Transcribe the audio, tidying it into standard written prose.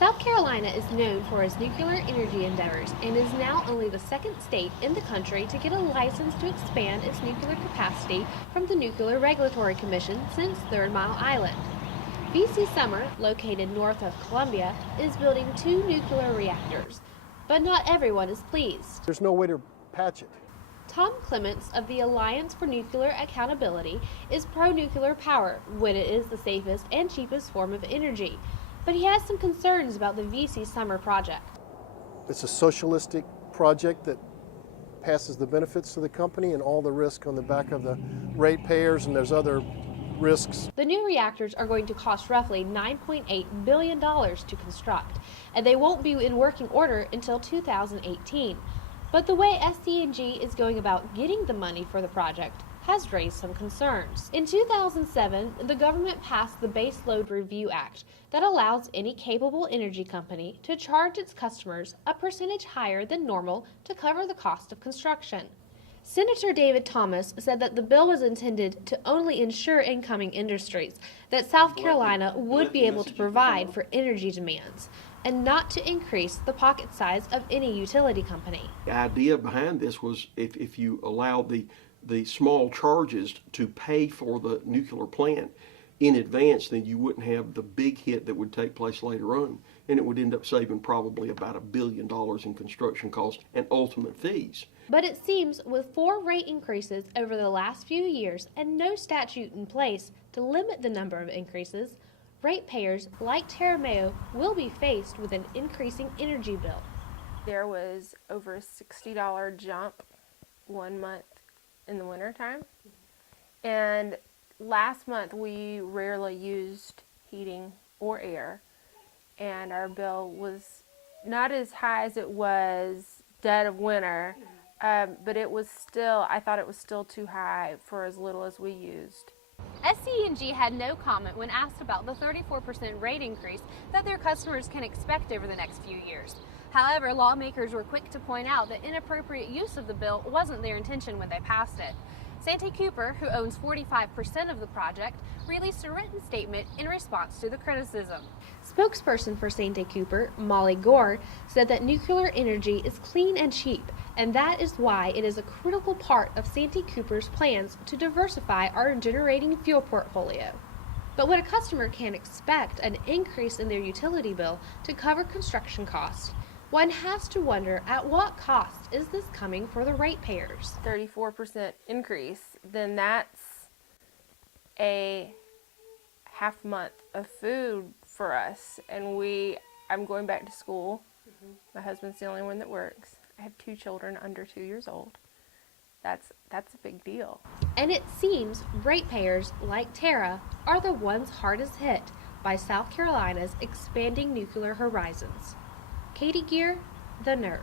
South Carolina is known for its nuclear energy endeavors and is now only the second state in the country to get a license to expand its nuclear capacity from the Nuclear Regulatory Commission since 3rd Mile Island. VC Summer, located north of Columbia, is building 2 nuclear reactors, but not everyone is pleased. There's no way to patch it. Tom Clements of the Alliance for Nuclear Accountability is pro-nuclear power when it is the safest and cheapest form of energy, but he has some concerns about the VC Summer project. It's a socialistic project that passes the benefits to the company and all the risk on the back of the ratepayers, and there's other risks. The new reactors are going to cost roughly $9.8 billion to construct, and they won't be in working order until 2018. But the way SC&G is going about getting the money for the project has raised some concerns. In 2007, the government passed the Base Load Review Act that allows any capable energy company to charge its customers a percentage higher than normal to cover the cost of construction. Senator David Thomas said that the bill was intended to only ensure incoming industries that South Carolina would be able to provide for energy demands, and not to increase the pocket size of any utility company. The idea behind this was if you allow the small charges to pay for the nuclear plant in advance, then you wouldn't have the big hit that would take place later on, and it would end up saving probably about $1 billion in construction costs and ultimate fees. But it seems with 4 rate increases over the last few years and no statute in place to limit the number of increases, ratepayers like Tara Mayo will be faced with an increasing energy bill. There was over a $60 jump 1 month in the wintertime. And last month we rarely used heating or air, and our bill was not as high as it was dead of winter, but it was still, I thought it was still too high for as little as we used. SC&G had no comment when asked about the 34% rate increase that their customers can expect over the next few years. However, lawmakers were quick to point out that inappropriate use of the bill wasn't their intention when they passed it. Santee Cooper, who owns 45% of the project, released a written statement in response to the criticism. Spokesperson for Santee Cooper, Molly Gore, said that nuclear energy is clean and cheap, and that is why it is a critical part of Santee Cooper's plans to diversify our generating fuel portfolio. But when a customer can expect an increase in their utility bill to cover construction costs, one has to wonder at what cost is this coming for the ratepayers. 34% increase, then that's a half month of food for us. And I'm going back to school. My husband's the only one that works. I have 2 children under 2 years old. That's a big deal. And it seems ratepayers like Tara are the ones hardest hit by South Carolina's expanding nuclear horizons. Katie Gear, The Nerve.